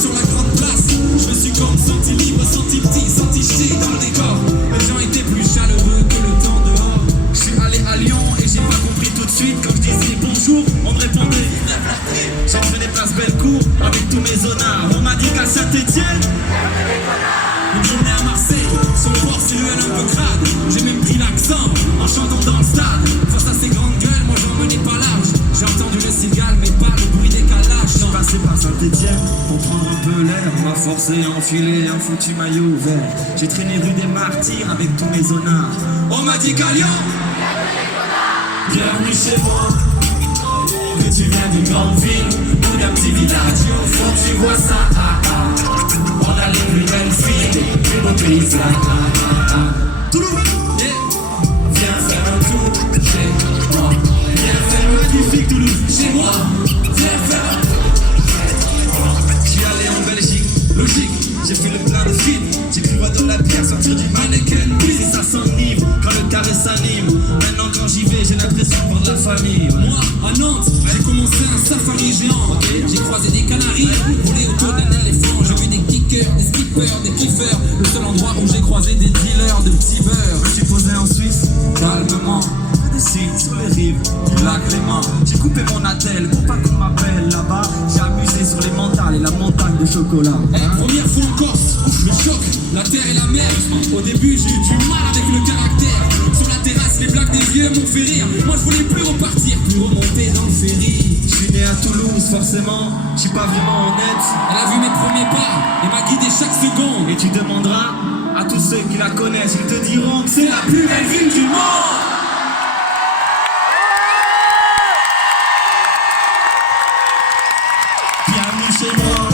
sur la grande place. Je me suis comme senti libre, senti petit, senti chic dans le décor. Les gens étaient plus chaleureux que le temps dehors. Je suis allé à Lyon et j'ai pas compris tout de suite. Quand je disais bonjour, on me répondait j'entraînais place Bellecour avec tous mes honnards. On m'a dit qu'à Saint-Etienne, une journée à Marseille, sur le bord c'est le L un peu crade. J'ai même pris l'accent en chantant dans le stade. Face à ces grandes gueules, moi j'en menais pas large. J'ai entendu le cigale mais pas le bruit des calages. Je suis passé par Saint-Etienne pour prendre un peu l'air. On m'a forcé à enfiler un foutu maillot vert. J'ai traîné rue des Martyrs avec tous mes honnards. On m'a dit qu'à Lyon, bienvenue chez moi. Que tu viens d'une grande ville ou d'un petit village, au fond tu vois ça. On a les plus belles filles, les plus beaux paysages. Toulouse, yeah. Viens faire un tour chez moi. Viens faire un magnifique Toulouse chez moi. Viens faire un tour. Je suis allé en Belgique, logique. J'ai fait le plein de films. J'ai cru voir dans la pierre sortir du mannequin. Oui, ça s'enivre quand le carré s'anime. Maintenant quand j'y vais, j'ai l'impression de voir de la famille. Moi, à Nantes, j'ai commencé un safari géant. J'ai croisé des canaris, volé autour d'un éléphant. J'ai vu des kickers, des skippers, des kiffers. Le seul endroit où j'ai croisé des dealers de petits beurre. Je me suis posé en Suisse, Calmement, des sites sur les rives du lac Léman. J'ai coupé mon attel pour pas qu'on m'appelle là-bas. J'ai amusé sur les mentales et la montagne de chocolat. Première fois en Corse, le choc, la terre et la mer. Au début, j'ai eu du mal avec le caractère. Sur la terrasse, les blagues des vieux m'ont fait rire. Moi, je voulais plus repartir, plus remonter dans le ferry. Je suis né à Toulouse, forcément, je suis pas vraiment honnête. Elle a vu mes premiers pas et m'a guidé chaque seconde. Et tu demanderas à tous ceux qui la connaissent, ils te diront que c'est la plus belle ville du monde. Bienvenue chez moi.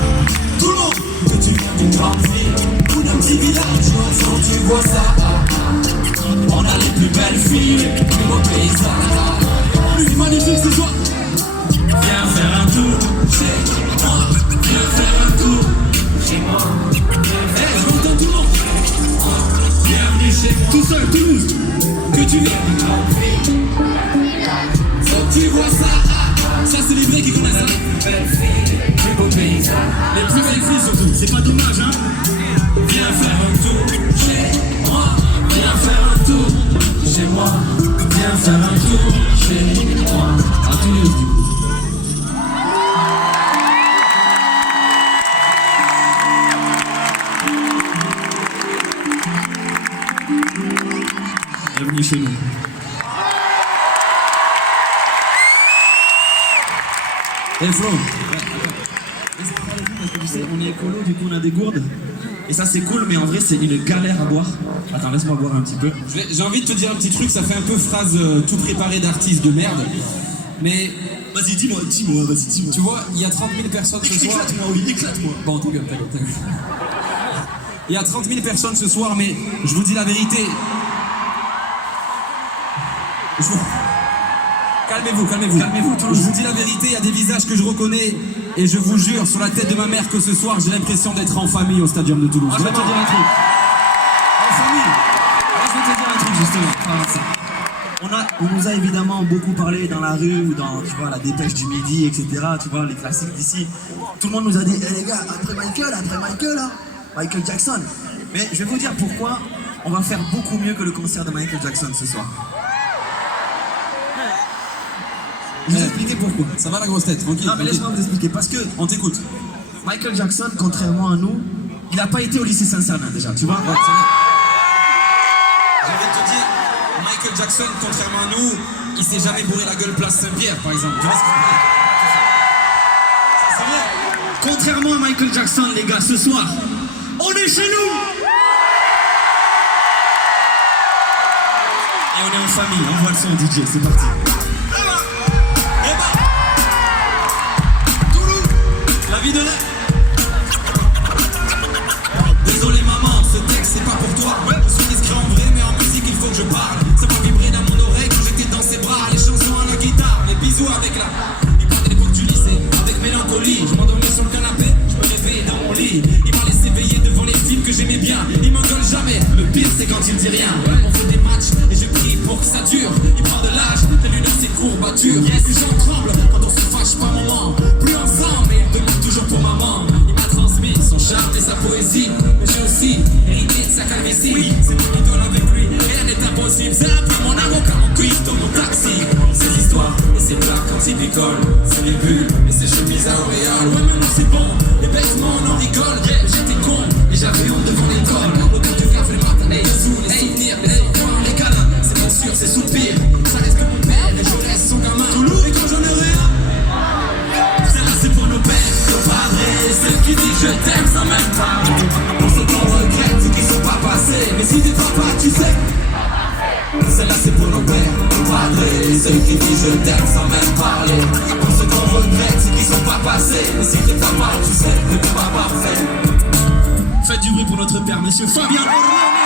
Tout le monde, que tu viens d'une grande ville ou d'un petit village, au fond tu vois ça. On a les plus belles filles, les plus beaux paysages. Plus magnifique ce soir. Viens faire un tour chez moi. Viens faire un tour chez moi. Eh, je m'entends tout le monde. Bienvenue chez moi. Tout seul, Toulouse, que tu viens. Faut que tu vois ça. Ça, c'est les vrais qui connaissent ça. Les plus belles filles, les plus beaux paysages. Les plus belles filles surtout. C'est pas dommage, hein? Viens faire un tour chez moi. Viens faire un tour chez moi. Viens faire un tour chez moi. À Toulouse, du coup. Bienvenue chez nous. Eh, Flo, Laisse-moi parler plus parce que tu sais, on est écolo, du coup on a des gourdes. Et ça c'est cool, mais en vrai c'est une galère à boire. Attends, laisse-moi boire un petit peu. j'ai envie de te dire un petit truc, ça fait un peu phrase tout préparé d'artiste de merde. Mais Vas-y, dis-moi, vas-y, dis-moi. tu vois, il y a 30 000 personnes ce soir. Éclate-moi, oui, éclate-moi. Bon, ta gueule. Il y a 30 000 personnes ce soir, mais je vous dis la vérité. Calmez-vous. Calmez-vous, Toulouse. Je vous dis la vérité, il y a des visages que je reconnais. Et je vous jure, sur la tête de ma mère, que ce soir, j'ai l'impression d'être en famille au Stadium de Toulouse. Ah, je vais te Vraiment. dire un truc. En famille. Là, je vais te dire un truc justement. par rapport à ça. On nous a évidemment beaucoup parlé dans la rue ou dans, tu vois, la dépêche du midi, etc. Tu vois, les classiques d'ici. Tout le monde nous a dit, les gars, après Michael, hein, Michael Jackson. Mais je vais vous dire pourquoi on va faire beaucoup mieux que le concert de Michael Jackson ce soir. Je vais vous expliquer pourquoi. Ça va la grosse tête, tranquille. Non mais laisse-moi vous expliquer, parce que On t'écoute. Michael Jackson, contrairement à nous, il n'a pas été au lycée Saint-Cernin déjà, tu vois. Ouais, c'est vrai. J'ai envie de te dire, Michael Jackson, contrairement à nous, il s'est jamais bourré la gueule place Saint-Pierre, par exemple. Tu vois ce que je veux dire? C'est vrai. Contrairement à Michael Jackson, les gars, ce soir, on est chez nous. Et on est en famille, on voit le son DJ, c'est parti. La vie de rêve. Désolé maman, ce texte c'est pas pour toi. Je suis discret en vrai, mais en musique il faut que je parle. Ça va vibrer dans mon oreille quand j'étais dans ses bras. Les chansons à la guitare, les bisous avec la. Il partait de l'époque du lycée, avec mélancolie. Je m'endormais sur le canapé, je me réveillais dans mon lit. Il m'a laissé veiller devant les films que j'aimais bien. Il m'engueule jamais, le pire c'est quand il me dit rien. On fait des matchs et je prie pour que ça dure. Il prend de l'âge, tel une de ses courbatures. Yes, j'en tremble quand on se fâche pas un moment. Plus ensemble, mais il demande toujours pour maman. Il m'a transmis charme et sa poésie. Mais j'ai aussi hérité de sa calvitie. Oui, c'est mon idole avec lui, rien n'est impossible. C'est un peu mon avocat, mon cuistot, mon taxi. Ses histoires et ses plaques quand il picole. C'est les bulles et ses chemises à L'Oréal. Ouais, mais non, c'est bon, les bêtements on en rigole. Yeah, j'étais con et j'avais honte devant l'école. Autour du café le matin, hey, sous les souvenirs, les enfants, les câlins. C'est bien sûr, c'est soupir. Ça reste que mon père et je reste son gamin. Toulouse, et quand j'en ai rien, celle-là c'est pour nos pères, nos padres. Celle qui dit je t'aime sans même parler. Pour ceux qu'on regrette, ceux qui sont pas passés. Mais si t'es papa, tu sais. Celle-là c'est pour nos pères, nos padres. Ceux qui disent je t'aime sans même parler. Pour ceux qu'on regrette, ceux qui sont pas passés. Mais si t'es papa, tu sais, t'es pas parfait. Faites du bruit pour notre père, monsieur Fabien Orlane.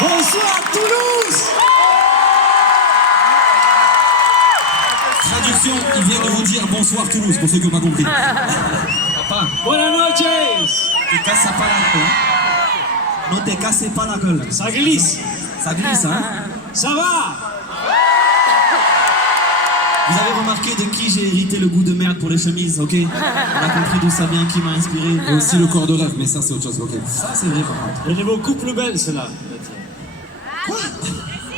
Bonsoir Toulouse. Traduction, il vient de vous dire bonsoir Toulouse, pour ceux qui n'ont pas compris. Papa, Buenas noches. te casses pas la gueule. Non, te casses pas la gueule. Ça glisse. Ça glisse, hein. Ça va. Vous avez remarqué de qui j'ai hérité le goût de merde pour les chemises, ok? On a compris d'où ça vient, qui m'a inspiré. Et aussi le corps de rêve, mais ça c'est autre chose, ok. Ça, c'est vrai, par contre. Elle est beaucoup plus belle, celle-là.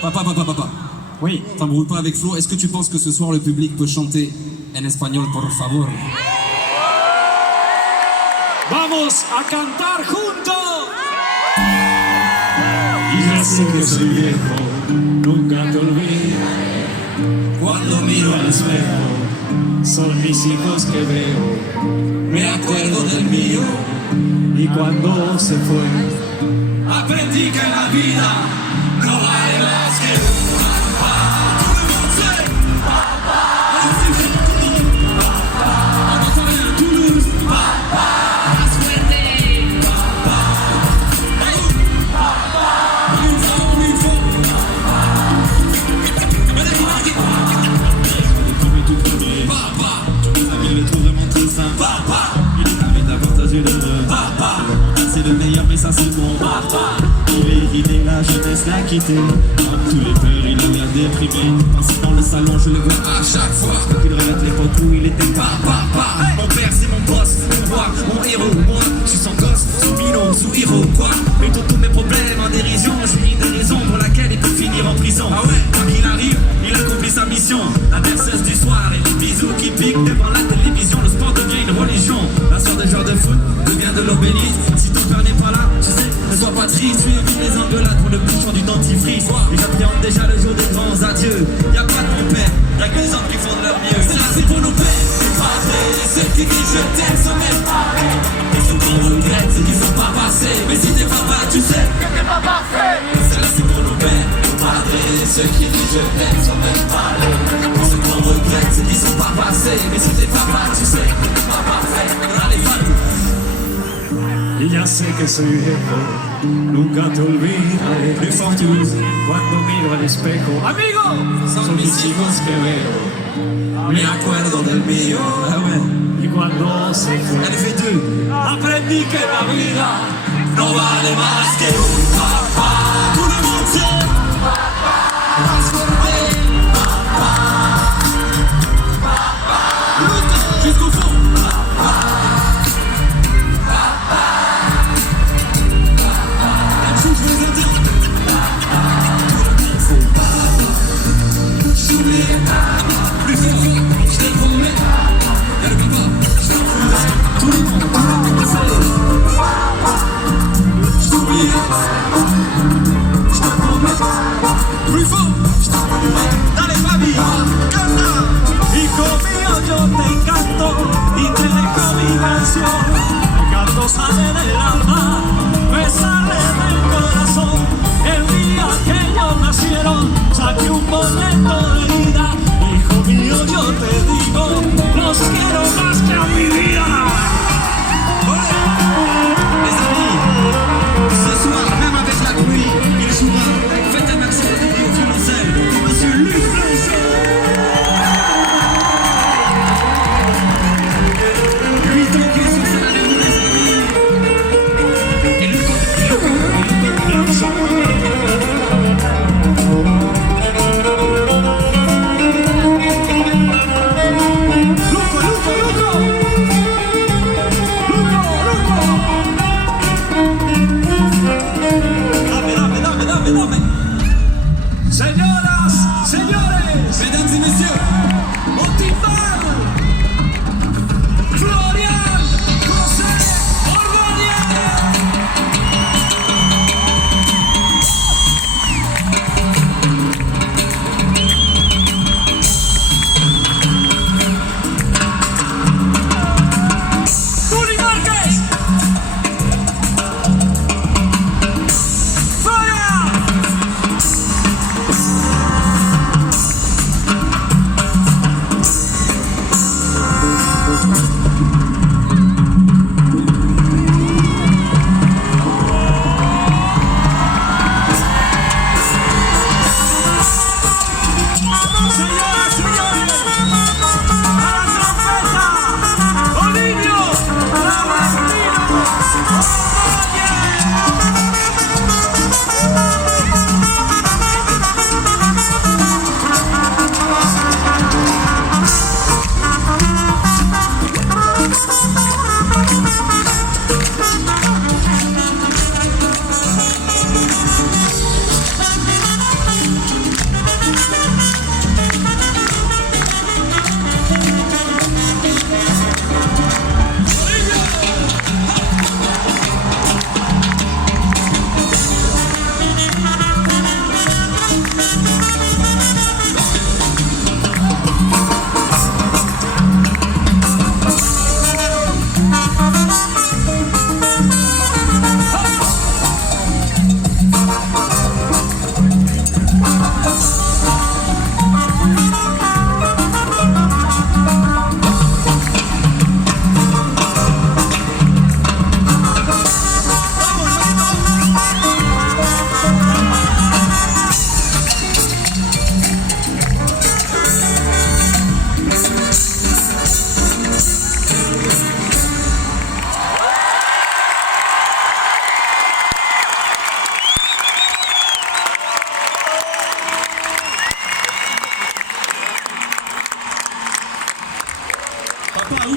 Papa. Oui. T'embrouilles pas avec Flo. Est-ce que tu penses que ce soir le public peut chanter en espagnol, por favor? Vamos a cantar juntos. Y ya sé que soy viejo, nunca te olvidaré. Cuando miro al espejo, son mis hijos que veo. Me acuerdo del mío. Y cuando se fue, aprendí que la vida no vale más que un papá. Tout le monde sait, papa. On entend rien, Toulouse, papa. La suerte, papa. Hey, papa. Il faut, papa. Tous mes amis le trouvent vraiment très simple. Papa. Il est avec davantage heureux. Papa. C'est le meilleur, mais ça c'est bon. Papa. Il est la jeunesse l'a quitté. Comme tous les peurs, il a l'air déprimé. Ainsi dans le salon, je le vois À chaque fois, qu'il relate l'époque où il était pas. papa. Mon père c'est mon boss, mon roi, mon héros. Moi, je suis son gosse, sous Mino, sous héros. Quoi? Mais tous mes problèmes en dérision. J'ai une des raisons pour laquelle il peut finir en prison. Ah ouais? Quand il arrive, il accomplit sa mission. La berceuse du soir et les bisous qui piquent devant la télévision. Le sport devient une religion. La soeur des joueurs de foot devient de l'eau bénite. Si ton père n'est pas là, tu sais, ne sois pas triste. Tu évites les engueulades pour le bouchon du dentifrice. Et j'appréhende déjà le jour des grands adieux. Y'a pas de mon père, y'a que les hommes qui font de leur mieux. Celle-là c'est pour nos pères, nos padres. Ceux qui disent je t'aime sans même parler. Et ceux qu'on regrette, ceux qui sont pas passés. Mais si t'es papa, tu sais que t'es pas parfait. Celle-là c'est pour nos pères, nos padres. Ceux qui disent je t'aime sans même parler. Et ceux qu'on regrette, ceux qui sont pas passés. Mais si t'es papa, tu sais que t'es pas parfait. Allez, famille. Y ya sé que soy viejo, nunca te olvidaré. Plus fort Toulouse. Cuando miro al espejo, amigo, son mis hijos que veo. Me acuerdo del mío. Ah ouais, Y cuando se fue, elle fait deux. aprendí que la vida No vale más que un papá. Tout le monde sait. La suerte. Jusqu'au fond. Plus fort, je te promets. Y'a le papa, je t'en promets. Tout le monde sait. Je t'oublie. Je te promets. Plus fort, je t'en promets. Dale Fabi, canta. Hijo mío, yo te encanto y te dejo mi canción. El canto sale del alma, me sale del corazón. El día que ellos nacieron, saqué un boleto de vida. Hijo mío, yo te digo, los quiero más que a mi vida. Les amis, ce soir,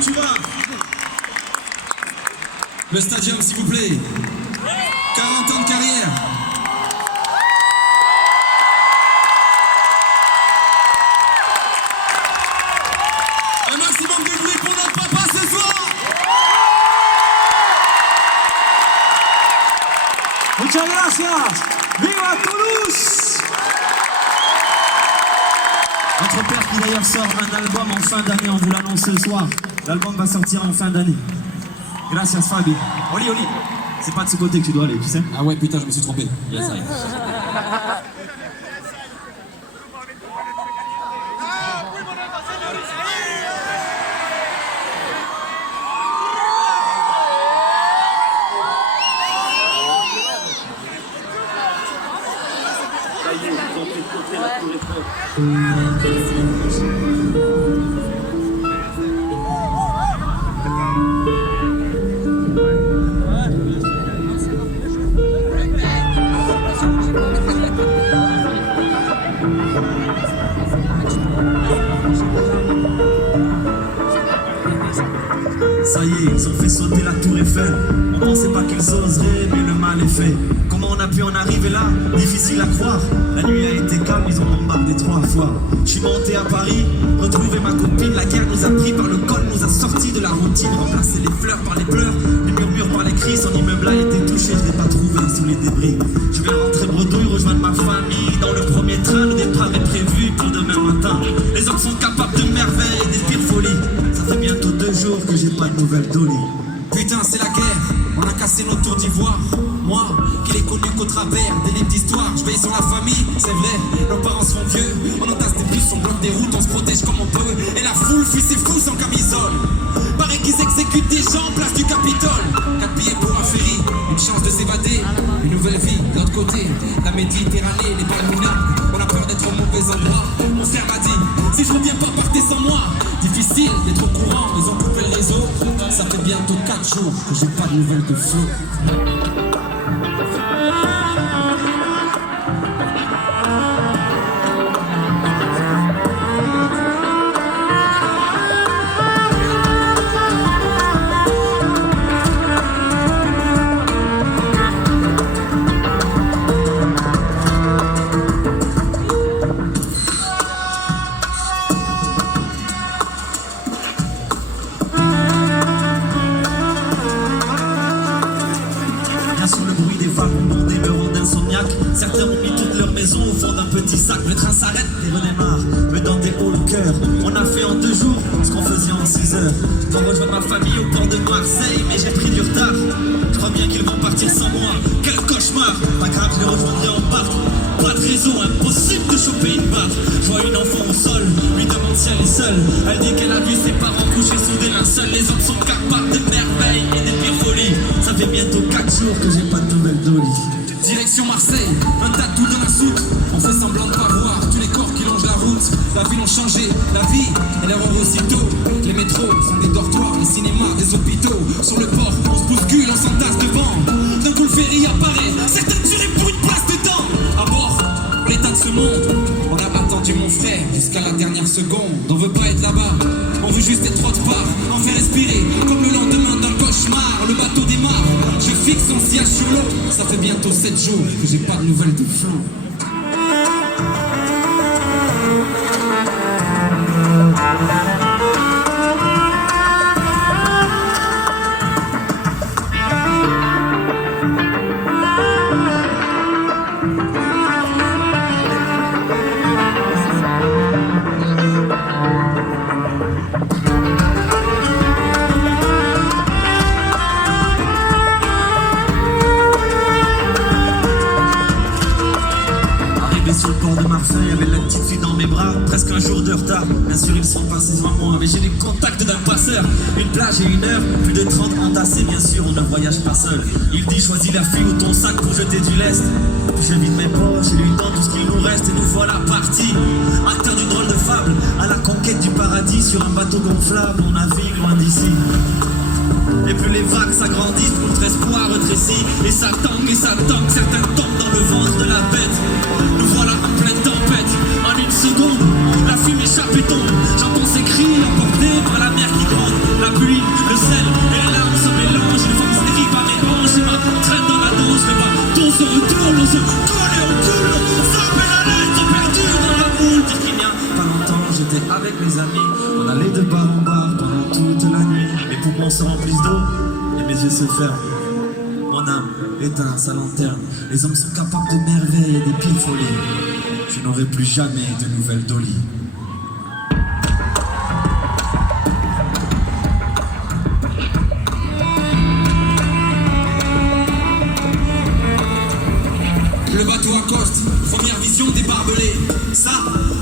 tu vas? Le stadium, s'il vous plaît. 40 ans de carrière. Un maximum de bruit pour notre papa ce soir. Muchas gracias. Viva Toulouse. Notre père qui d'ailleurs sort un album en fin d'année, on vous l'annonce ce soir. L'album va sortir en fin d'année. Gracias Fabi. Oli, c'est pas de ce côté que tu dois aller, tu sais. Ah ouais, putain, je me suis trompé. Yes, ça y est. Ça y est, ils ont fait sauter la tour Eiffel. On pensait pas qu'ils oseraient, mais le mal est fait. Comment on a pu en arriver là? Difficile à croire. La nuit a été calme, ils ont bombardé 3 fois. Je suis monté à Paris, retrouvé ma copine. La guerre nous a pris par le col, nous a sortis de la routine. Remplacé les fleurs par les pleurs, les murmures par les cris. Son immeuble a été touché, je l'ai pas trouvé sous les débris. Je vais rentrer bredouille, rejoindre ma famille. Dans le premier train, le départ est prévu pour demain matin. Les hommes sont capables de merveilles et des pires folies. Ça fait bientôt 2 jours que j'ai pas de nouvelles d'Oli. Putain, c'est la guerre, on a cassé nos tours d'ivoire. Moi, qui l'ai connu qu'au travers des livres d'histoire. Je veille sur la famille, c'est vrai, nos parents sont vieux. On entasse des bus, on bloque des routes, on se protège comme on peut. Et la foule fuit ses fous sans camisole. Paraît qu'ils exécutent des gens en place du Capitole. 4 billets pour un ferry, une chance de s'évader. Une nouvelle vie, de l'autre côté, la Méditerranée, les Palminas. On a peur d'être au mauvais endroit. Mon frère m'a dit, si je reviens pas, partez sans moi. Difficile d'être au courant, ils ont coupé le réseau. Ça fait bientôt 4 jours que j'ai pas de nouvelles de Flo. Certains ont mis toute leur maison au fond d'un petit sac. Le train s'arrête et redémarre, mais dans des hauts le cœur. On a fait en 2 jours ce qu'on faisait en 6 heures. Je dois rejoindre ma famille au port de Marseille, mais j'ai pris du retard. Je crois bien qu'ils vont partir sans moi. Quel cauchemar! Pas grave, je les rejoindrai en barque. Pas de réseau, impossible de choper une barque. Je vois une enfant au sol, lui demande si elle est seule. Elle dit qu'elle a vu ses parents coucher sous des linceuls. Les hommes sont capables de merveilles et des pires folies. Ça fait bientôt 4 jours que j'ai pas de nouvelles d'Oli. Direction Marseille, un tatou dans la soute. On fait semblant de pas voir tous les corps qui longent la route. La ville ont changé, la vie et l'erreur aussitôt. Les métros sont des dortoirs, les cinémas des hôpitaux. Sur le port, on se bouscule, on s'entasse devant. D'un coup le ferry apparaît, certains tirés pour une place dedans. À bord, l'état de ce monde. On a attendu mon frère jusqu'à la dernière seconde. On veut pas être là-bas, on veut juste être autre part. En faire respirer, comme le lendemain d'un cauchemar. Le bateau démarre, je fixe son sillage sur l'eau. Ça fait bientôt 7 jours que j'ai pas de nouvelles de Flo. Sur le port de Marseille avec la petite fille dans mes bras, presque un jour de retard. Bien sûr ils sont passés devant moi, mais j'ai les contacts d'un passeur. Une plage et 1 heure, plus de 30 entassés. Bien sûr on ne voyage pas seul. Il dit choisis la fille ou ton sac pour jeter du lest. Je vide mes poches et lui donne tout ce qu'il nous reste. Et nous voilà partis, acteurs d'une drôle de fable, à la conquête du paradis. Sur un bateau gonflable, on navigue loin d'ici. Et plus les vagues s'agrandissent, notre espoir rétrécit. Et ça tangue, certains tombent dans le ventre de la bête. Nous voilà en pleine tempête, en 1 seconde, la fumée échappe et tombe. J'entends ces cris emportés par la mer qui gronde. La foule, on se collait au cul, on frappait la lettre, perdu dans la boule. Dire qu'il n'y a pas longtemps, j'étais avec mes amis, on allait de bar en bar pendant toute la nuit. Mes poumons se remplissent d'eau et mes yeux se ferment. Mon âme éteint sa lanterne. Les hommes sont capables de merveilles et des pires folies. Je n'aurai plus jamais de nouvelles Dolly. Le bateau accoste, première vision des barbelés. Ça,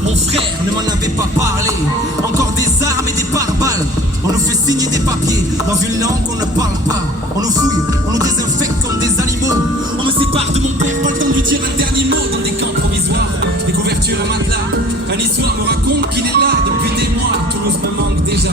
mon frère ne m'en avait pas parlé. Encore des armes et des pare-balles. On nous fait signer des papiers dans une langue qu'on ne parle pas. On nous fouille, on nous désinfecte comme des animaux. On me sépare de mon père, pas le temps de lui dire un dernier mot. Dans des camps provisoires, des couvertures à matelas. Un histoire me raconte qu'il est là depuis des mois. Toulouse me manque déjà.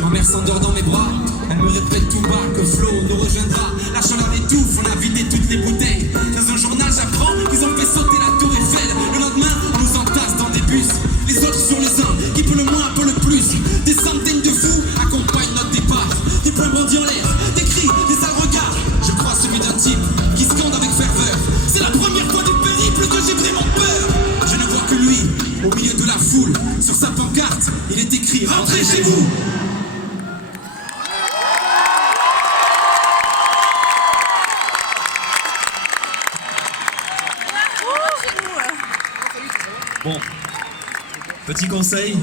Ma mère s'endort dans mes bras. Elle me répète tout bas que Flo nous rejoindra. La chaleur étouffe, on a vidé toutes les bouteilles. Dans un journal j'apprends qu'ils ont fait sauter la tour Eiffel. Le lendemain on nous entasse dans des bus. Les autres sur les uns, qui peut le moins peut le plus. Des centaines de fous accompagnent notre départ. Des poings bandits en l'air, des cris, des sales regards. Je crois celui d'un type qui scande avec ferveur. C'est la première fois du périple que j'ai vraiment peur. Je ne vois que lui, au milieu de la foule. Sur sa pancarte, il est écrit « Rentrez chez vous ». Bon, petit conseil,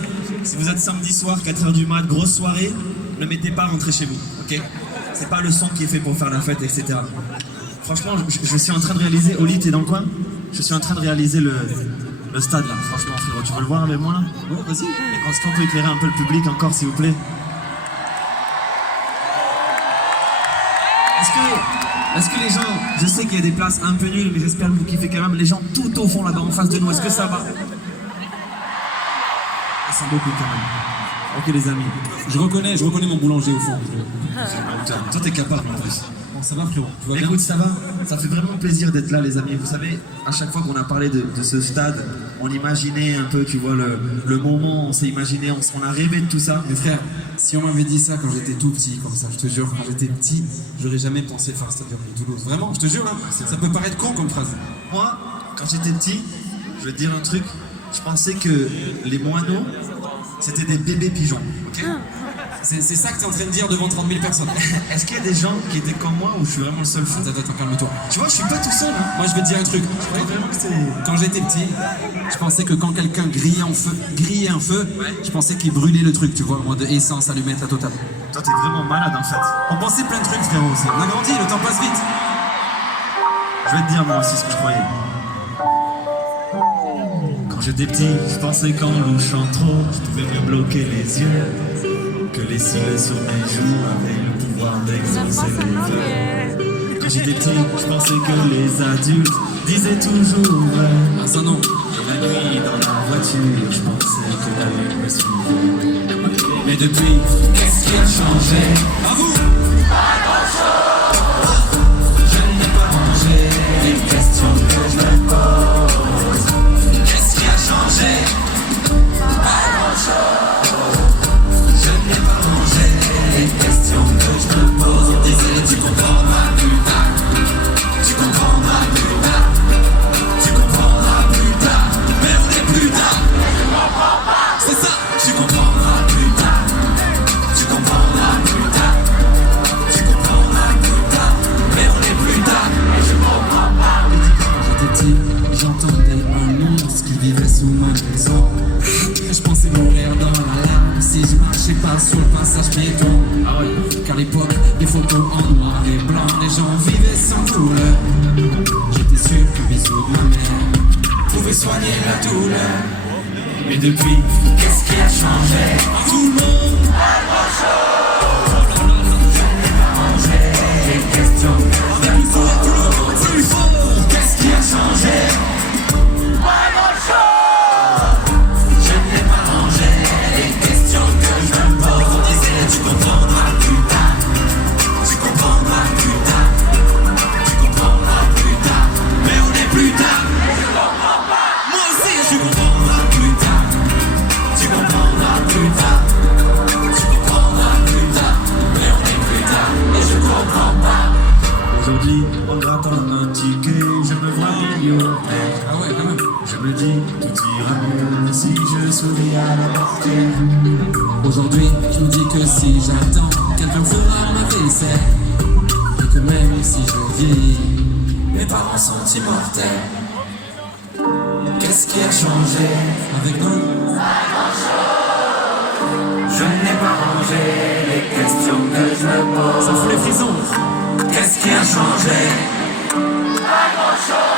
si vous êtes samedi soir, 4h du mat, grosse soirée, ne mettez pas rentrer chez vous, ok? C'est pas le son qui est fait pour faire la fête, etc. Franchement, je suis en train de réaliser, Oli, t'es dans le coin? Je suis en train de réaliser le stade là, franchement frérot, tu veux le voir avec moi là? Ouais, vas-y. Est-ce qu'on peut éclairer un peu le public encore s'il vous plaît? Est-ce que les gens, je sais qu'il y a des places un peu nulles, mais j'espère que vous kiffez quand même, les gens tout au fond là-bas en face de nous, est-ce que ça va? Ça sent beaucoup quand même. Ok les amis. Je reconnais mon boulanger au fond. Toi t'es capable en plus. Bon, ça va frérot, tu vas bien? Écoute, ça va. Ça fait vraiment plaisir d'être là les amis. Vous savez, à chaque fois qu'on a parlé de ce stade, on imaginait un peu, tu vois, le moment, on s'est imaginé, on a rêvé de tout ça. Mais frère, si on m'avait dit ça quand j'étais tout petit, comme ça, je te jure, quand j'étais petit, j'aurais jamais pensé faire le stadium de Toulouse. Vraiment, je te jure, là, ça peut paraître con comme phrase. Moi, quand j'étais petit, je vais te dire un truc, je pensais que les moineaux, c'était des bébés pigeons, ok? C'est ça que t'es en train de dire devant 30 000 personnes. Est-ce qu'il y a des gens qui étaient comme moi ou je suis vraiment le seul fou? Attends, calme-toi. Tu vois, je suis pas tout seul. Hein. Moi, je vais te dire un truc. Je croyais vraiment que c'était... Quand j'étais petit, je pensais que quand quelqu'un grillait un feu, je pensais qu'il brûlait le truc, tu vois, en mode essence, allumette, la totale. Toi, t'es vraiment malade en fait. On pensait plein de trucs, frérot, aussi. On a grandi, le temps passe vite. Je vais te dire moi aussi ce que je croyais. Quand j'étais petit, je pensais qu'en louchant trop, je pouvais me bloquer les yeux. Que les cils sur mes joues avaient le pouvoir d'exaucer les vœux. Quand j'étais petit, je pensais que les adultes disaient toujours vrai. Ah ça non. Et la nuit dans la voiture, je pensais que la lune me suivait. Mais depuis, qu'est-ce qui a changé? À vous. Pas grand-chose. Je n'ai pas mangé. Les questions que je me pose. Qu'est-ce qui a changé? Pas grand-chose. Je n'ai pas mangé. Les questions que je me pose. On disait tu comprendras plus tard. Tu comprendras plus tard. Tu comprendras plus tard. Mais on est plus tard. Je comprends pas. C'est ça. Tu comprendras plus tard. Tu comprendras plus tard. Tu comprendras plus tard. Mais on est plus tard. Et je comprends pas. Quand j'étais petit, j'entendais un monstre qui vivait sous ma maison. Je pensais mourir dans la lame si je marchais pas sur le passage piéton. Car à l'époque, les photos en noir et blanc, les gens vivaient sans couleur. J'étais sûr qu'un bisou de ma mère pouvait soigner la douleur. Mais depuis, qu'est-ce qui a changé? Tout le monde. Pas grand-chose. Je n'ai pas mangé. Les questions que je me pose. Plus fort. Qu'est-ce qui a changé? Pas grand-chose. Je n'ai pas mangé. Les questions que je me pose. On disait tu comprendras plus tard. Tu comprendras plus tard. Tu comprendras plus tard. Mais on est plus tard. Je comprends pas. Moi aussi, Tu comprendras plus tard. Tu comprendras plus tard. Tu comprendras plus au vert. Ah ouais, quand même. Je me dis, tout ira mieux si je souris à la portière. Aujourd'hui, je me dis que si j'attends, quelqu'un fera ma vaisselle. Et que même si je vieillis, mes parents sont immortels. Qu'est-ce qui a changé avec nous? Je n'ai pas rangé les questions que je me pose. Ça fout les frissons. Qu'est-ce qui a changé? Pas grand-chose.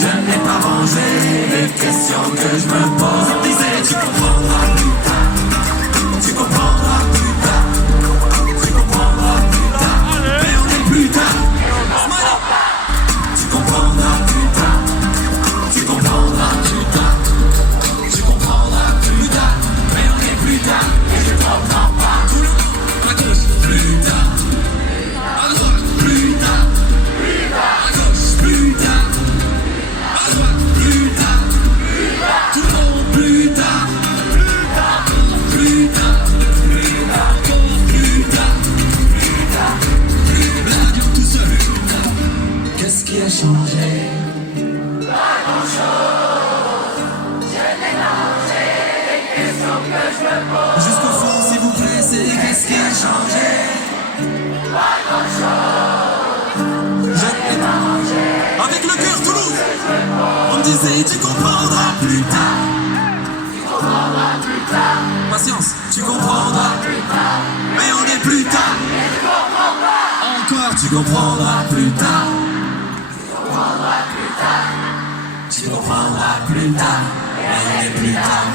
Je n'ai pas rangé les questions que je me pose. On disait tu comprendras plus tard. Tu comprendras plus tard. Tu comprendras plus tard. Mais on est plus tard. Tu comprendras plus tard. Tu comprendras plus tard. Tu comprendras plus tard. Mais on est plus tard. Et je comprends pas. À gauche, Plus tard. à droite, Plus tard. à gauche, Plus tard. à droite. Plus tard. Tout le monde, Plus tard. Plus tard. Encore plus tard. l'avion tout seul. Qu'est-ce qui a changé? Jusqu'au fond, s'il vous plaît, c'est qu'est-ce qui a changé? Avec le cœur Toulouse, on me disait tu comprendras plus tard. Patience, tu comprendras plus tard. Mais on est plus tard. Encore, Tu comprendras plus tard. Tu comprendras plus tard. Mais on est plus tard.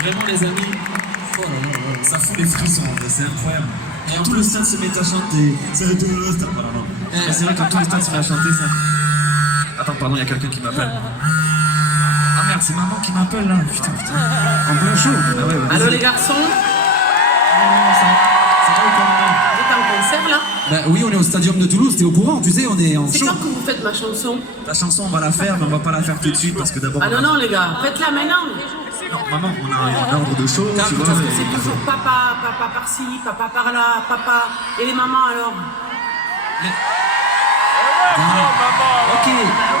Vraiment les amis, ça fout les frissons, c'est incroyable. Et en Tout le stade se met à chanter. C'est tout le stade. Voilà, non. Mais c'est vrai quand tout le stade se met à chanter, ça. Attends, pardon, il y a quelqu'un qui m'appelle. Ah merde, c'est maman qui m'appelle là. Putain. En plein chaud. Ah ouais, vas-y. Allô les garçons, Ça va ou pas, maman? vous êtes en concert là? Bah oui, on est au Stadium de Toulouse, t'es au courant, tu sais, on est en C'est show. quand que vous faites ma chanson? La chanson, on va la faire, mais on va pas la faire tout de suite parce que d'abord. Ah on a- non, non les gars, faites-la maintenant. Non, maman, on a un ordre de show, tu vois. Parce que mais- c'est toujours papa, papa par-ci, papa par-là, papa. Et les mamans alors? Ok,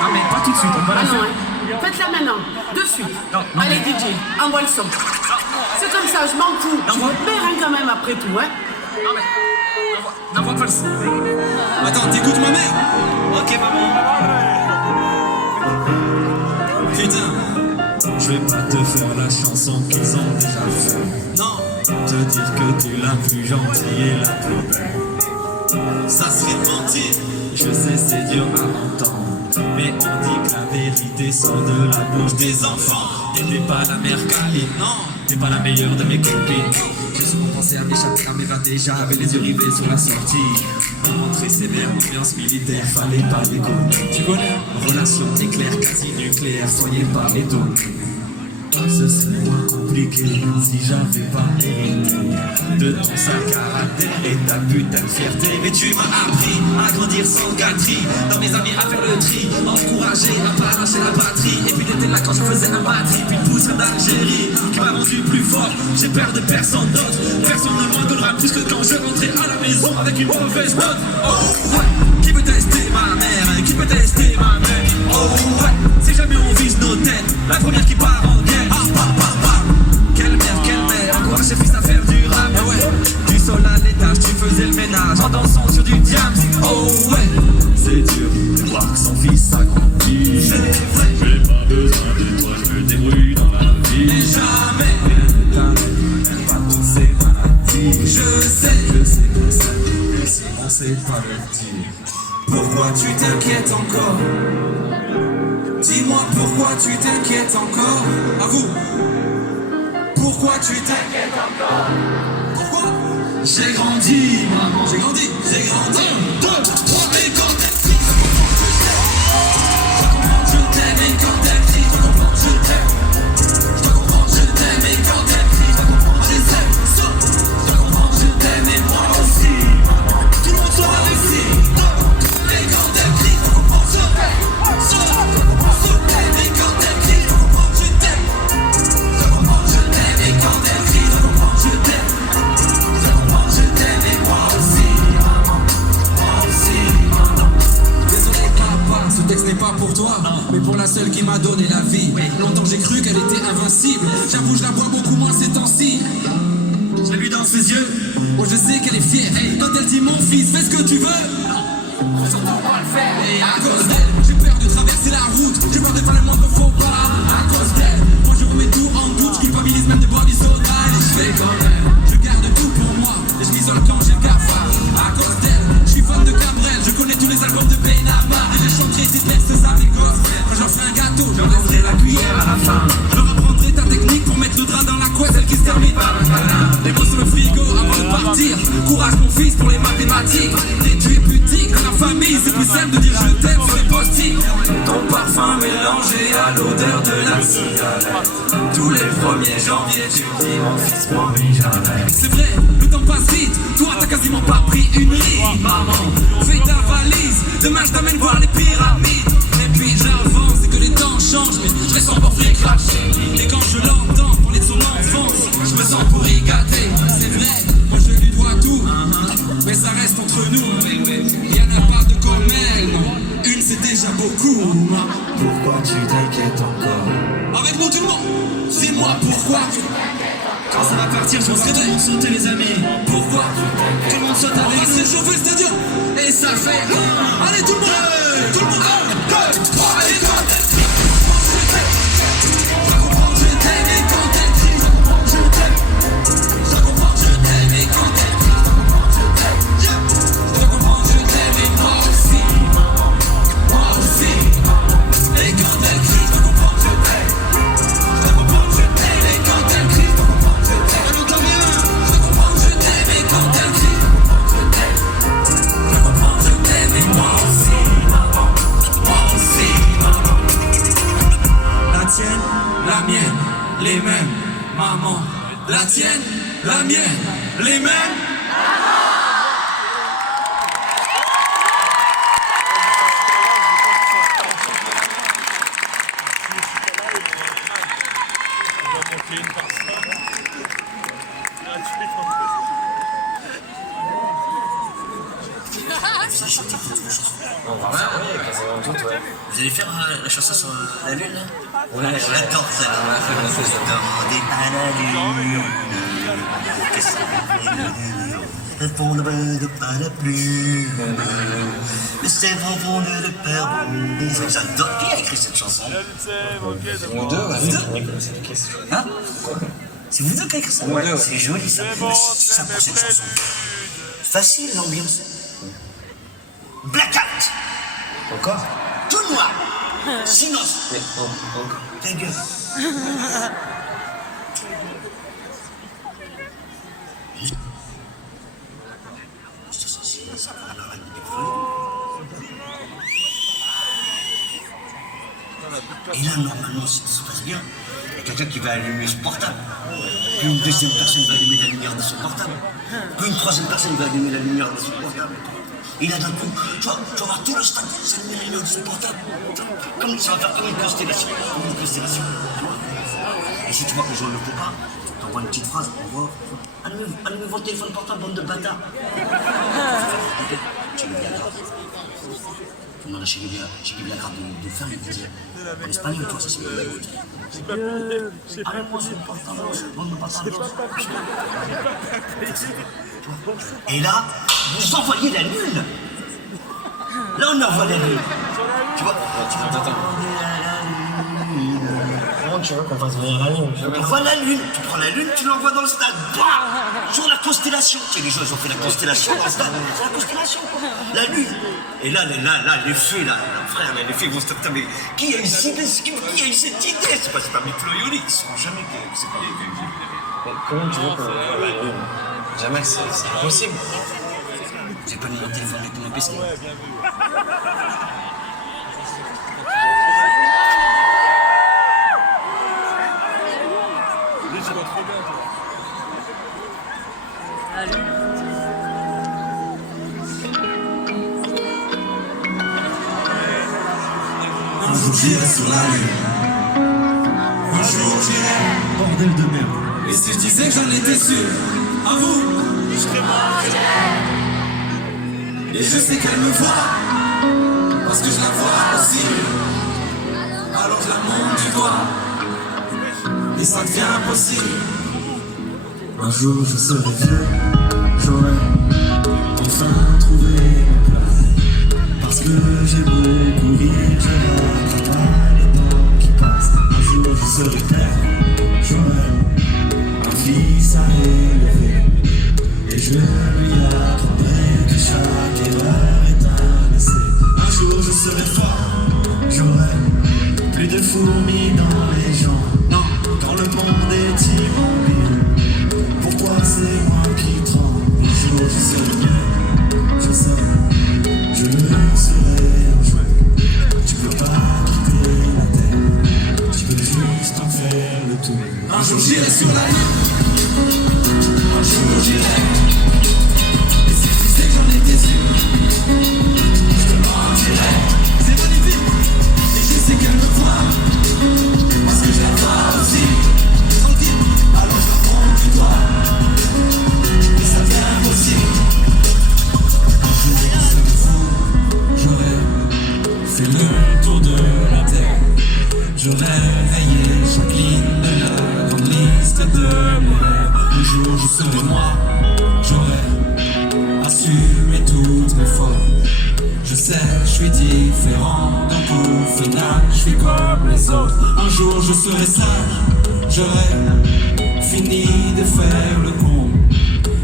non mais pas tout de suite, on va Ah la non, faire. hein. Faites-la maintenant, de suite. Non, non, Allez mais- DJ, envoie le son. C'est comme ça, je m'en fous. Je Envoie. vous perds hein, quand même après tout, hein. N'envoie pas le son. Attends, t'écoutes ma mère? Ok, maman. Putain, Je vais pas te faire la chanson qu'ils ont déjà fait. non, Te dire que t'es la plus gentille et la plus belle. ça serait mentir. Je sais, c'est dur à entendre, mais on dit que la vérité sort de la bouche des enfants. Et t'es pas la mère câline, non, t'es pas la meilleure de mes copines. J'ai souvent pensé à m'échapper, à m'évader, j'avais les yeux rivés sur la sortie. Pour rentrer, c'est bien, ambiance militaire, fallait pas déconner. Tu connais? Relation éclair, quasi nucléaire, soyez pas étonnés. Ce serait moins compliqué si j'avais pas hérité de ton sale caractère et ta putain de fierté. Mais tu m'as appris à grandir sans gâterie, dans mes amis à faire le tri, encouragé à pas arracher la patrie. Et puis t'étais là quand je faisais un batterie, puis une poussière d'Algérie qui m'a rendu plus fort. J'ai peur de personne d'autre, personne ne m'endonnera plus que quand je rentrais à la maison avec une mauvaise note. Oh ouais, qui peut tester ma mère, qui peut tester ma mère. Oh ouais, si jamais on vise nos têtes, la première qui part en guerre. Ah, bah, bah, bah. Quelle mère, encourage ses fils à faire du rap. Ah ouais, du sol à l'étage, tu faisais le ménage en dansant sur du diams. Oh ouais, c'est dur de voir que son fils s'agrandit. C'est vrai, j'ai pas besoin de toi, je me débrouille dans la vie. Et jamais, T'as pas toutes ces maladies. je sais. que ça, mais si on sait pas le dire. Pourquoi tu t'inquiètes encore? Dis-moi pourquoi tu t'inquiètes encore? À vous. Pourquoi tu t'inquiètes encore? Pourquoi? J'ai grandi, maman. J'ai grandi, j'ai grandi. 1, 2, 3 Et quand elle crie, je comprends, je t'aime. Et quand elle crie, je comprends, je t'aime. Je comprends, je t'aime. Et quand elle crie, je comprends, je t'aime. Je comprends, je t'aime. Et moi aussi. Tout le monde sort avec possible. J'avoue, je la vois beaucoup moins ces temps-ci. J'ai vu dans ses yeux. Oh, je sais qu'elle est fière. Hey, quand elle dit mon fils, fais ce que tu veux. On s'entend pas le faire. Et à cause d'elle, j'ai peur de traverser la route. J'ai peur de faire le moindre faux pas. À cause d'elle, moi je remets tout en doute. Je culpabilise même de boire du soda. Et je fais quand même. Je garde tout pour moi. Et je m'isole quand j'ai le cafard. À cause d'elle, je suis fan de Cabrel. Je connais tous les albums de Benabar. Et je chanterai ces textes à mes gosses. Quand j'en ferai un gâteau, j'en laisserai la cuillère à la fin. Je reprendrai ta technique pour mettre le drap dans la couette. Celle qui se termine par les mots sur le frigo avant de partir. Courage mon fils pour les mathématiques. T'es tu es putique dans la famille. C'est plus simple de dire je t'aime sur les post-it. Ton parfum mélangé à l'odeur de la cigarette. Tous les 1er janvier, tu dis mon fils, promis jamais. C'est vrai, le temps passe vite. Toi t'as quasiment pas pris une ride. Maman, fais ta valise. Demain je t'amène voir les pyramides. Et puis j'avance et que les temps changent. Mais je reste encore frais craché. Et quand je l'entends parler de son enfance, je me sens pourri gâté. C'est vrai, moi je lui dois tout. Mais ça reste entre nous. Y'en a pas de comme elle, non. Une c'est déjà beaucoup. Pourquoi tu t'inquiètes encore? Avec nous tout le monde. Dis-moi pourquoi. Quand ça va partir, je vois tout le monde sauter, les amis. Pourquoi? Tout le monde saute On avec va se nous. réchauffer le stadium. Et ça fait un. Allez tout le monde. Tout le monde. 1, 2, 3 et 4. Je comprends que je t'aime et quand elle crie, je comprends que je t'aime. Je comprends que je t'aime et quand elle crie, je comprends que je t'aime. Je comprends que je t'aime et moi aussi. Moi aussi. Et quand elle crie, je comprends que je t'aime. Je comprends que je t'aime et quand elle crie, je comprends que je t'aime. Elle entend bien. Je comprends que je t'aime et quand elle crie, je comprends que je t'aime. Je comprends que je t'aime et moi aussi. Moi aussi. La tienne, La mienne, les mêmes, maman. La tienne, la mienne, les mêmes. Vous allez faire la chanson sur la lune là? Ouais, j'adore ça. Demandez à la lune. Qu'est-ce que c'est? Répondre de pas la pluie. Mais c'est bon de le perdre. J'adore. Qui a écrit cette chanson? Vous deux? Hein? C'est vous deux qui a écrit ça? Ouais. C'est joli ça. C'est ça pour cette chanson. Facile l'ambiance. Blackout. Encore? Tout noir. Silence. Ta gueule. Et là, normalement, si tout se passe bien, il y a quelqu'un qui va allumer son portable. Puis une deuxième personne va allumer la lumière de son portable. Puis une troisième personne va allumer la lumière de son portable. Et là, d'un coup, tu vas voir tout le stade s'allumer la lumière de son portable. Comme ça va faire comme une constellation. Comme une constellation. Et si tu vois que les gens ne le font pas, t'envoies une petite phrase, on voit. Allumez votre téléphone portable, bande de bâtards. Tu lui la garde. Tu demandes à Che la garde de faire les dire. En espagnol, toi, ça c'est bien. Allumez-moi son portable, bande de bâtards. Et là, vous envoyez la lune. Là, on envoie la lune. Tu vois? Comment tu veux qu'on fasse venir la lune? On envoie la lune. Tu prends la lune, tu l'envoies dans le stade. Bah, sur la constellation. Tu sais, les gens, ils ont fait la constellation dans le stade. C'est la constellation, quoi. La lune. Et là, les feux, là, frère, les feux vont se taper. Mais qui a eu cette idée? C'est pas Micloioli. Ils sauront jamais que c'est pas Mais comment tu veux qu'on voit la lune? Jamais, c'est impossible. J'ai pas mis mon téléphone avec mon piscine. Un jour j'irai sur la lune. Un jour j'irai. bordel de merde. Et si je disais que j'en étais sûr, à vous, et je sais qu'elle me voit, parce que je la vois aussi. Alors je la monte du doigt. et ça devient possible. Un jour je serai vieux, j'aurai enfin trouvé ma place. Parce que j'ai beau courir, je n'arrête pas le temps qui passe. Un jour je serai père, j'aurai un fils à élever. Et je lui apprendrai que chaque erreur est un essai. Un jour je serai fort, j'aurai plus de fourmis dans les jambes. Non, quand le monde est immobile, pourquoi c'est moi qui tremble? Un jour je serai mieux, je sais, je le serai un jour. Tu peux pas quitter la terre, tu peux juste en faire le tour. Un jour j'irai sur la lune, un jour j'irai. Et si tu sais que j'en étais sûr, je te mentirais. C'est magnifique, et je sais qu'elle me voit, parce que je la vois aussi. Tranquille, alors je la prends du doigt, et ça devient possible. Un jour je serai fou, j'aurai fait le tour de la terre. J'aurais rayé chaque ligne de la grande liste de mes rêves. Un jour je serai moi, j'aurais assumé toutes mes fautes. Je sais, je suis différent, donc au final je suis comme les autres. Un jour je serai sage, j'aurais fini de faire le con.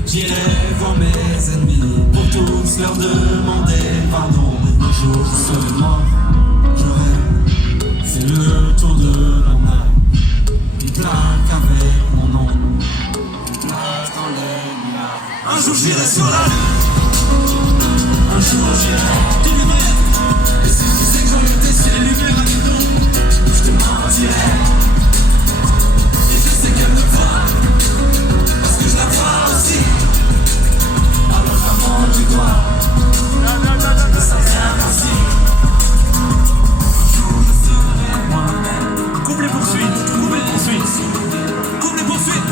J'irai voir mes ennemis pour tous leur demander pardon. Un jour je serai mort, j'aurais fait le tour de mon âme. Une plaque avec mon nom, une place dans les nuages. Un jour j'irai sur la lune, un jour j'irai tout lumière. Et si tu sais que j'en étais sur les lumières avec nous, je te mentirais. Et je sais qu'elle me voit, parce que je la vois aussi. Alors je la montre du doigt, et ça vient possible. Coupe les poursuites, coupe les poursuites. Coupe les poursuites.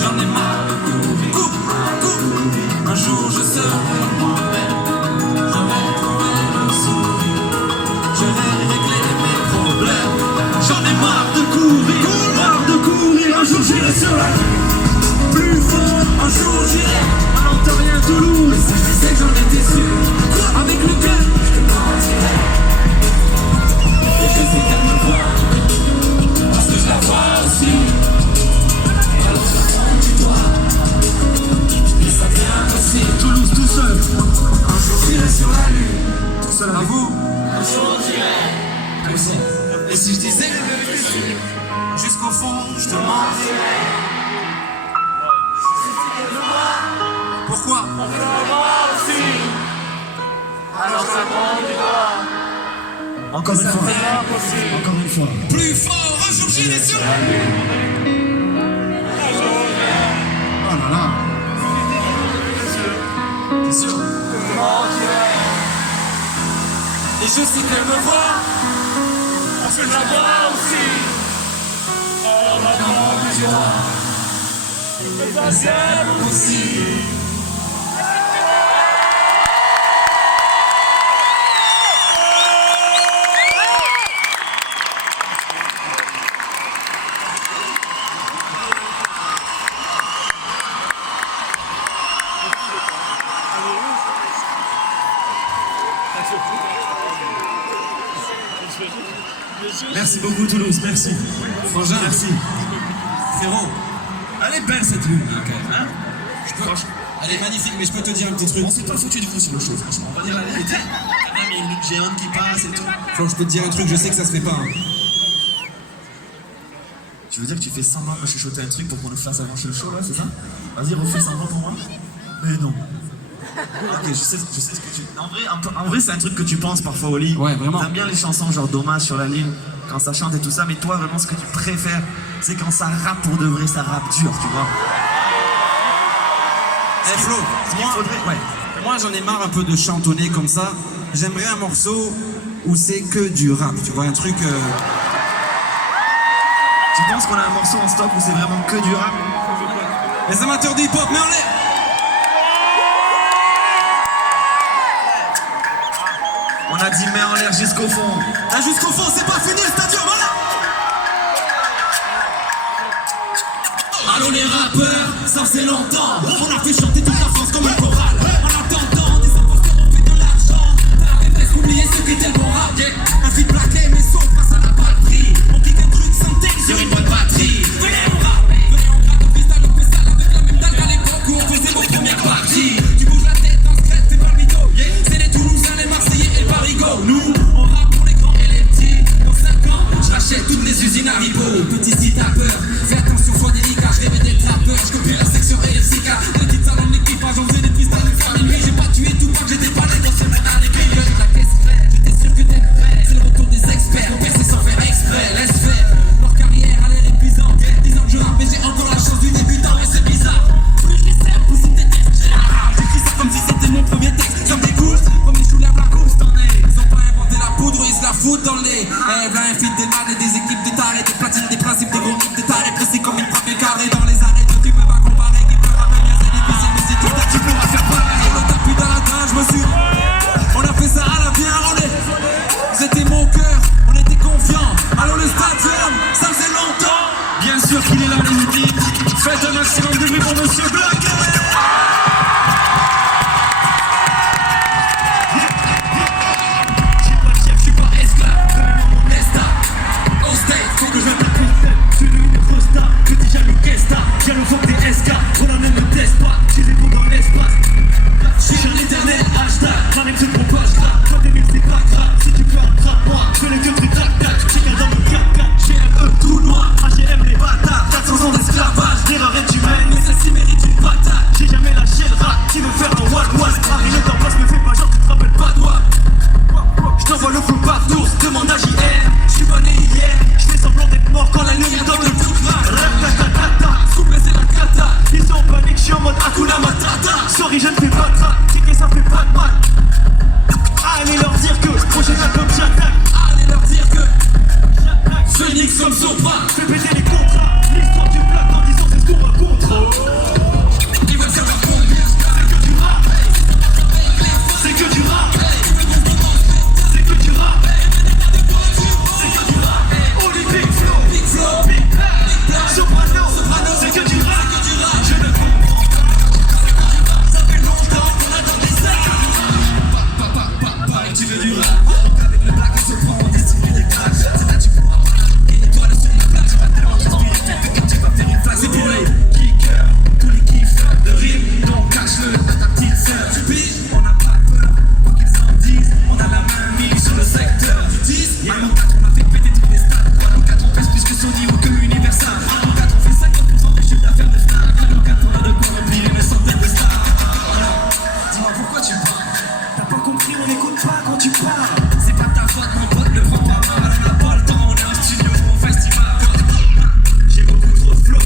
J'en ai marre de courir. Coupe, coupe. Un jour je serai moi-même. J'aurai trouvé le sourire. J'aurai réglé mes problèmes. J'en ai marre de courir. Marre de courir. Un jour j'irai sur la lune. Plus fort. Un jour j'irai. À l'Ontarien Toulouse. Et si je disais que j'en étais sûr, avec le cœur, je te mentirais. Et je sais qu'elle me voit, parce que je la vois aussi. Et alors je la prends du doigt, et ça vient aussi. Toulouse tout seul, Un jour j'irai sur la lune, tout seul à avec vous. Un jour j'irai, aussi. Et si je disais que j'avais été sûr, jusqu'au fond, je te mentirais. Pourquoi? Alors ça prend du doigt. Encore une fois, encore une fois. Plus fort, un jour j'irai sur la lune. Oh là là. T'es sûr? Et je sais qu'elle me voit, parce que je la vois aussi. Alors la mort du doigt, et ça vient aussi. Merci beaucoup Toulouse, merci. Frangin, Merci. frérot, Elle est belle cette lune. Hein elle est magnifique, mais je peux te dire un petit truc. On s'est pas foutu du coup sur le show, franchement. On va dire la vérité. Quand même, il y a une lune géante qui passe et tout. Flo, je peux te dire un truc, je sais que ça se fait pas. Hein. Tu veux dire que tu fais semblant de me chuchoter un truc pour qu'on nous fasse avancer le show là, c'est ça? Vas-y, refais semblant pour moi. Mais non. Ok, je sais ce que tu... En vrai, c'est un truc que tu penses parfois au lit. Ouais, vraiment. T'aimes bien les chansons genre Dommage sur la ligne, quand ça chante et tout ça, mais toi, vraiment, ce que tu préfères, c'est quand ça rappe pour de vrai, ça rappe dur, tu vois. Eh Flo, moi j'en ai marre un peu de chantonner comme ça. J'aimerais un morceau où c'est que du rap, tu vois, un truc... Tu penses qu'on a un morceau en stock où c'est vraiment que du rap? Les amateurs de hip-hop, mais en l'air. On a dit mets en l'air jusqu'au fond. Là jusqu'au fond, c'est pas fini le stadium, voilà. rappeurs, ça faisait longtemps. On a fait chanter toute la France comme un choral. En attendant, des imposteurs ont fait de l'argent. T'avais presque oublié ce qu'était le bon rap. Un feat plaqué, mais sauf face à la batterie. On pique un truc santé sur une bonne batterie. Venez on rap, venez on gratte, on freestyle, on fait ça avec la même dalle qu'à l'époque où on faisait vos premières parties. Tu bouges la tête en secret, fais pas le mytho. C'est les Toulousains, les Marseillais et le Parigo. Nous, on rappe pour les grands et les petits. Dans 5 ans, je rachète toutes les usines Haribo. Petit site à peur, fais attention, sois délicat. Je rêvais d'être rappeur, je copie la section EFCK. Les petites salons de l'équipage, j'en faisais des freestyles de faire minuit. J'ai pas tué tout pas que j'étais pas là dans ce monde à l'équipe. La caisse fraîche, j'étais sûr que t'es prêt. C'est le retour des experts, on perçait sans faire exprès. Laisse faire, leur carrière a l'air épuisante. 10 ans que je rappe et j'ai encore la chance du débutant. Et c'est bizarre, plus je les sers, plus c'est des textes. J'écris ça comme si c'était mon premier texte. Ça me dégoûte, comme les choux la course t'en es. Ils ont pas inventé la poudre, ils se la foutent dans le nez. V'là un feat des man et des équipes de tarés, des platines, des principes, des gros hits, des tarés précis comme une frappe carré dans les arrêts. Tu peux pas comparer, qui peut rappeler bien, c'est difficile, mais si tu t'as, tu pourras faire pareil. On le tapis dans la dinde, je me suis. On a fait ça à la bien, on est. C'était mon cœur, on était confiants. Allons le stadium, ça faisait longtemps. Bien sûr qu'il est là, les mythiques. Faites un maximum de bruit pour Monsieur Black. Je suis pas esclave, donne-moi mon Nesta. Au state, faut que je m'appelle celui de Costa. Que dis jaloux Kesta, jaloux faut que t'es SK. On en ne me teste pas, j'ai des mots dans l'espace. Je suis un éternel hashtag, ma rime se propage là. Toi t'es nul, c'est pas grave, si tu peux attrape-moi. Je fais le que truc tac-tac, j'ai qu'un dans mon 4-4. J'ai un E tout noir, HLM les bâtards. 400 ans d'esclavage, l'erreur est humaine, mais celle-ci mérite une patate. J'ai jamais lâché le rap, qui veut faire un one-one. Harry le temps passe, me fais pas genre, tu te rappelles pas de moi. Je t'envoie le flou paf d'ours, demande à JR. Je suis pas né hier, je fais semblant d'être mort quand la lumière donne le coup de grâce. Rap-ta-ta-ta-ta, couper c'est la cata. Ils sont en panique, je suis en mode Hakuna Matata. Sorry, je ne fais pas de rap, checker ça fait pas de mal. Allez leur dire que, prochain album j'attaque. Allez leur dire que, j'attaque. Phoenix comme Sopra, fais péter les contrats. L'histoire du black en disant c'est ce qu'on raconte. Ils veulent savoir combien je gagne. C'est que du rap. C'est que du rap. C'est que du rap. C'est que du rap. Only Big Flow, Big Flow, Big Black, Soprano, c'est que du rap. Je ne comprends pas. Ça fait longtemps qu'on attendait ça. Papa, tu veux du rap. Avec le black et Sopra, on distribue des clashs. C'est là tu pourras pas la et étoile sur la plage. J'ai pas tellement transpiré que tu vas faire une flash. C'est pour les kickers, tous les kiffeurs de rime. Donc cache-le à ta petite sœur. Tu piges, on n'a pas peur. Quoi qu'ils en disent, on a la main mise sur le secteur. Tu dis, à nos 4 on a fait péter toutes les stades. À nos 4 on pèse plus que Sony ou que Universal. À nos 4 on fait 50% du chiffre d'affaires de Fnac. À nos 4 on a de quoi remplir une centaine de stars. Dis-moi pourquoi tu parles. T'as pas compris, on n'écoute pas quand tu parles. C'est pas ta faute mon pote, le prends pas mal. On a pas le temps, on est en studio, mon festival. J'ai beaucoup trop de flow.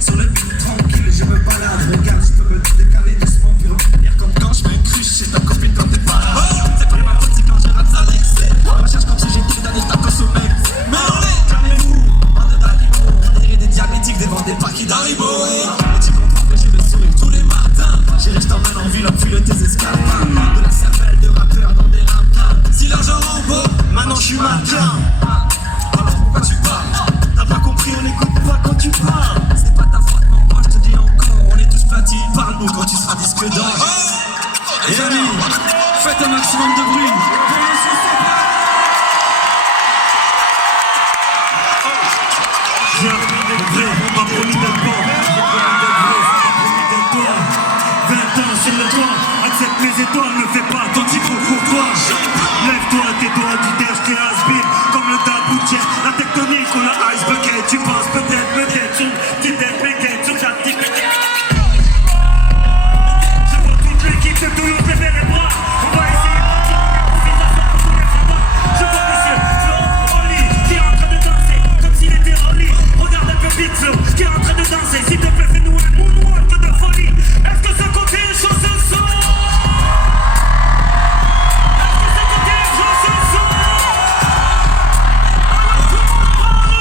Sur le beat tranquille, je me balade. Regarde, je peux me décaler doucement puis revenir comme quand je mets une cruche chez ta copine quand t'es pas là. C'est pas ma faute, c'est quand je rate ça l'excès. On cherche comme si j'étais dans des tacos au mec. Mais on est, calmez-vous, bande d'animaux. On dirait des diabétiques devant des paquets d'Haribo. Et tu comprends que j'ai le sourire tous les matins. J'irai, je t'emmène en ville, enfuir tes escarpins. De la cervelle de rappeur dans des rampas. Si l'argent rend beau, maintenant je suis malin. Alors pourquoi tu parles? T'as pas compris, on n'écoute pas quand tu parles. C'est pas ta faute, mon pote, je te dis encore. On est tous platines, parle-nous quand tu seras disque d'or. Les amis, faites un maximum de bruit pour Monsieur Sopra. J'ai appris d'être vrai, on m'a promis d'être bon. J'ai promis d'être vrai, on m'a promis d'être toi. 20 ans sur le toit, accepte les étoiles, ne fais pas ton type pour toi. Lève-toi, tes doigts du terre, t'es has-been. Comme le taboutière, la tectonique ou la ice bucket. Tu penses peut-être me tête sur une petite tête, mais tête sur ta petite tête. Je vois toute l'équipe de Toulouse, levez-les-moi. On va essayer de je vois monsieur Flo Oli qui est en train de danser comme s'il était en lit. Regarde un peu Big Flo qui est en train de danser. S'il te plaît, fais-nous un moonwalk de folie. Est-ce que ce côté est chaud ce soir? Est-ce que ce côté est chaud ce soir? Alors tout le monde parle.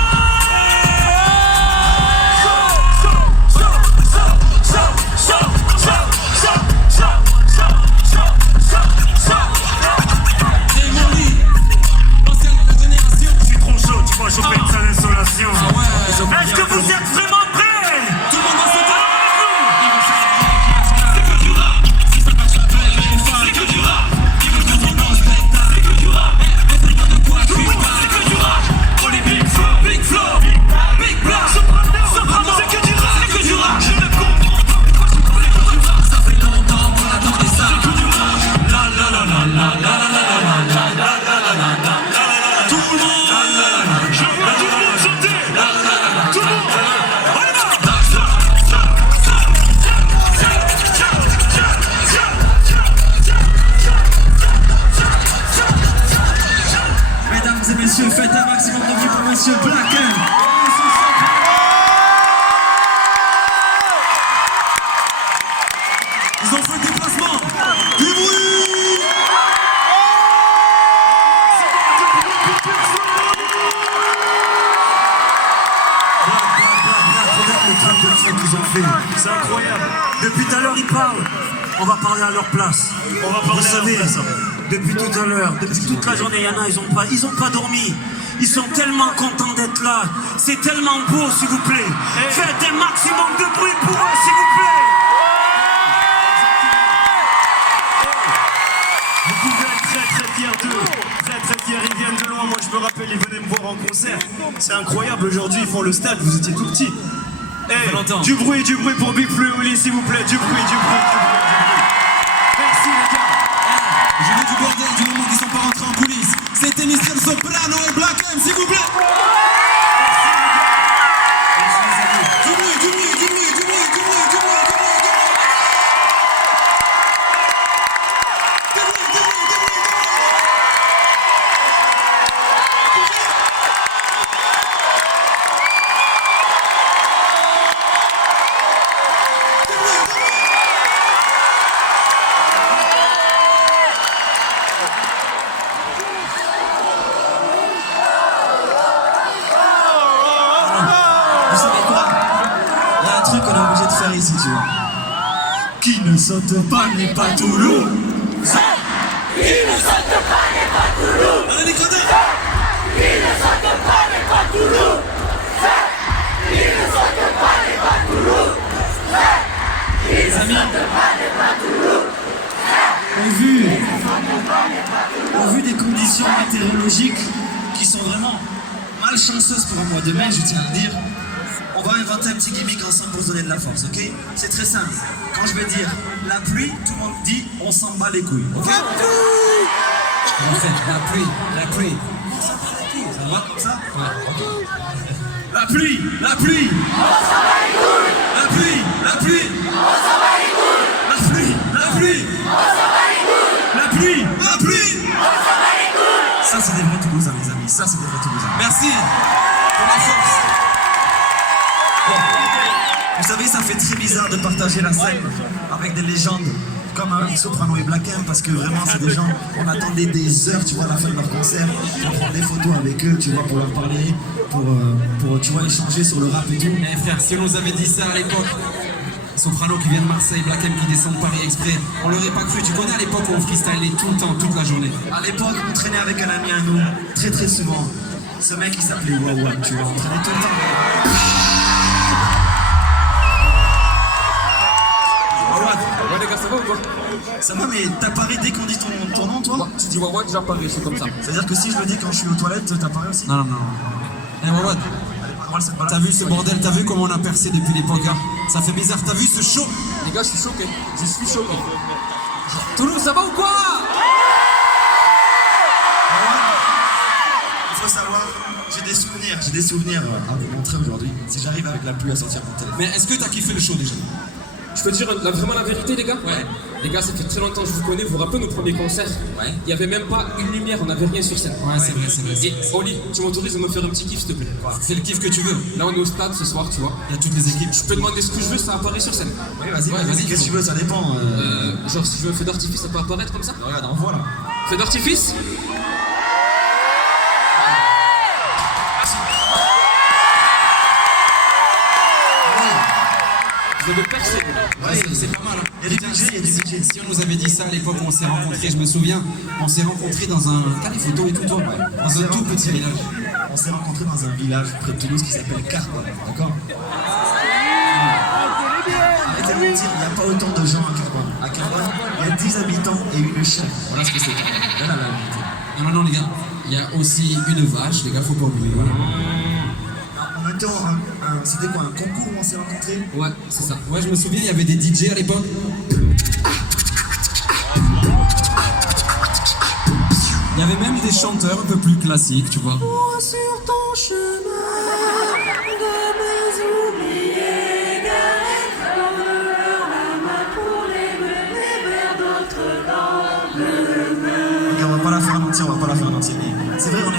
Monsieur Black M. Ils ont fait le déplacement. Du bruit. Regarde le truc de fou qu'ils ont fait. C'est incroyable. Depuis tout à l'heure, ils parlent. On va parler à leur place. On va parler. Vous savez, depuis tout à l'heure, depuis toute la journée, il y en a, ils ont pas dormi. Ils sont tellement contents d'être là. C'est tellement beau, s'il vous plaît. Faites un maximum de bruit pour eux, s'il vous plaît. Vous pouvez être très fiers d'eux. Très fiers. Ils viennent de loin. Moi, je me rappelle, ils venaient me voir en concert. C'est incroyable. Aujourd'hui, ils font le stade. Vous étiez tout petit. Du bruit pour Big Flo et Oli, s'il vous plaît. Du bruit. Merci, les gars. Je veux du bordel du moment qu'ils sont pas rentrés en coulisses. C'était Mr. Soprano et Black M, s'il vous plaît. Du bruit. Vous savez quoi? Il y a un truc qu'on est obligé de faire ici, tu vois. Qui ne saute pas n'est pas tout lourd. Allez, les codins. Les amis, au vu des conditions météorologiques qui sont vraiment malchanceuses pour un mois de mai, je tiens à le dire, on va inventer un petit gimmick ensemble pour se donner de la force, ok? C'est très simple. Quand je vais dire la pluie, tout le monde dit on s'en bat les couilles, ok? En fait, la pluie. On s'en bat les couilles, ça va comme ça? Ouais, ok. La pluie. On s'en bat les couilles. La pluie. On s'en bat les couilles. La pluie. On s'en bat les couilles. Ça, c'est des vrais Toulousains, les amis. Ça, c'est des vrais Toulousains. Merci pour la force. Bon. Vous savez, ça fait très bizarre de partager la scène avec des légendes comme Soprano et Black M, parce que vraiment, c'est des gens, on attendait des heures, tu vois, à la fin de leur concert, pour prendre des photos avec eux, tu vois, pour leur parler, pour tu vois, échanger sur le rap et tout. Mais frère, si on nous avait dit ça à l'époque, Soprano qui vient de Marseille, Black M qui descend de Paris exprès, on l'aurait pas cru. Tu connais à l'époque où on freestylait tout le temps, toute la journée. À l'époque, on traînait avec un ami à nous, très souvent. Ce mec, il s'appelait Wawa, tu vois, on traînait tout le temps. Ouais les gars, ça va ou quoi? Ça va, mais t'apparais dès qu'on dit ton nom, toi? Tu dis Wawa, déjà pareil, c'est comme ça. C'est-à-dire que si je le dis quand je suis aux toilettes, t'apparais aussi? Non. Eh Wawad, t'as vu ce bordel, t'as vu comment on a percé depuis l'époque, hein? Ça fait bizarre, t'as vu ce show? Les gars, je suis choqué. Toulouse, ça va ou quoi? Il faut savoir, j'ai des souvenirs à vous montrer aujourd'hui. Si j'arrive avec la pluie à sortir mon téléphone. Mais est-ce que t'as kiffé le show déjà? Je peux dire vraiment la vérité, les gars? Ouais. Les gars, ça fait très longtemps que je vous connais. Vous vous rappelez nos premiers concerts? Ouais. Il n'y avait même pas une lumière, on n'avait rien sur scène. Ouais, c'est vrai. Et Oli, tu m'autorises à me faire un petit kiff, s'il te plaît? Fais le kiff que tu veux. Là, on est au stade ce soir, tu vois. Il y a toutes les équipes. Je peux demander ce que je veux, ça apparaît sur scène. Oui, vas-y, qu'est-ce que tu veux, ça dépend. Genre, si je veux un feu d'artifice, ça peut apparaître comme ça? Regarde, envoie là. Feu d'artifice? Vous avez percé. Ouais, c'est pas mal. Hein. Il y a du budget. Si on nous avait dit ça à l'époque où on s'est rencontrés, je me souviens, on s'est rencontrés dans un... T'as les photos et tout, toi? Dans un tout petit village. On s'est rencontrés dans un village près de Toulouse qui s'appelle Carbone, d'accord? Arrêtez de me dire, il n'y a pas autant de gens à Carbone. À Carbone, il y a 10 habitants et une chèvre. Voilà ce que c'est. Voilà la vérité. Non, les gars. Il y a aussi une vache, les gars, faut pas oublier. Voilà. On était c'était quoi, un concours où on s'est rencontrés? Ouais, c'est ça. Ouais, je me souviens, il y avait des DJ à l'époque. Il y avait même des chanteurs un peu plus classiques, tu vois. Sur ton chemin de mes oubliés galères, donne-leur la main pour les mener vers d'autres lendemains. Ok, on va pas la faire en entier, C'est vrai, on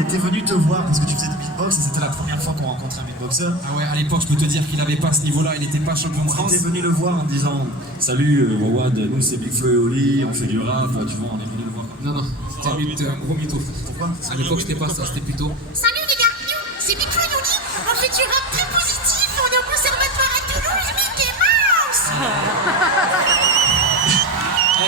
était venu te voir parce que tu faisais du beatbox et c'était la première fois qu'on rencontrait un beatboxer. Ah ouais, à l'époque, je peux te dire qu'il avait pas ce niveau-là, il n'était pas champion de On France. était venu le voir en disant salut Wawad, nous c'est Big Flo et Oli, on fait du rap, tu vois, on est venu le voir. Non, non, c'était un gros mytho. Pourquoi? À l'époque, c'était pas ça, c'était plutôt. Salut les gars, c'est Big Flo et Oli. On fait du rap très positif, on est au conservatoire à Toulouse, Mickey Mouse.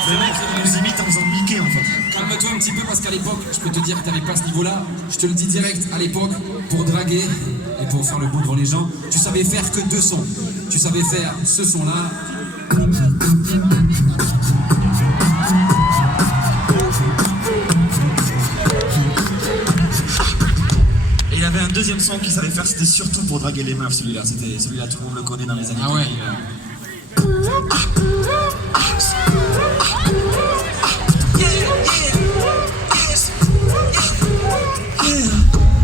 Le mec il nous imite en faisant Mickey en fait. Calme-toi un petit peu parce qu'à l'époque, je peux te dire que t'avais pas ce niveau-là. Je te le dis direct, à l'époque, pour draguer et pour faire le beau devant les gens, tu savais faire que 2 sons. Tu savais faire ce son-là. Et il avait un deuxième son qu'il savait faire, c'était surtout pour draguer les meufs celui-là. C'était celui-là, tout le monde le connaît dans les années Ah ouais. 2000.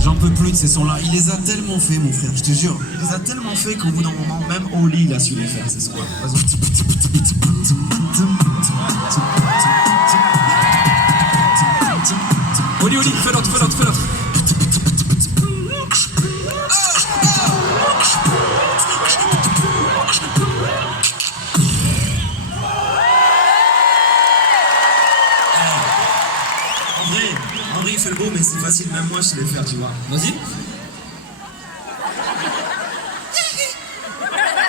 J'en peux plus de ces sons-là. Il les a tellement fait, mon frère, je te jure. Il les a tellement fait qu'au bout d'un moment, même Oli il a su les faire, ces sons-là. Oli, Oli, fais l'autre, fais l'autre, fais l'autre. En vrai, il fait le beau, mais c'est facile, même moi je sais les faire, tu vois. Vas-y.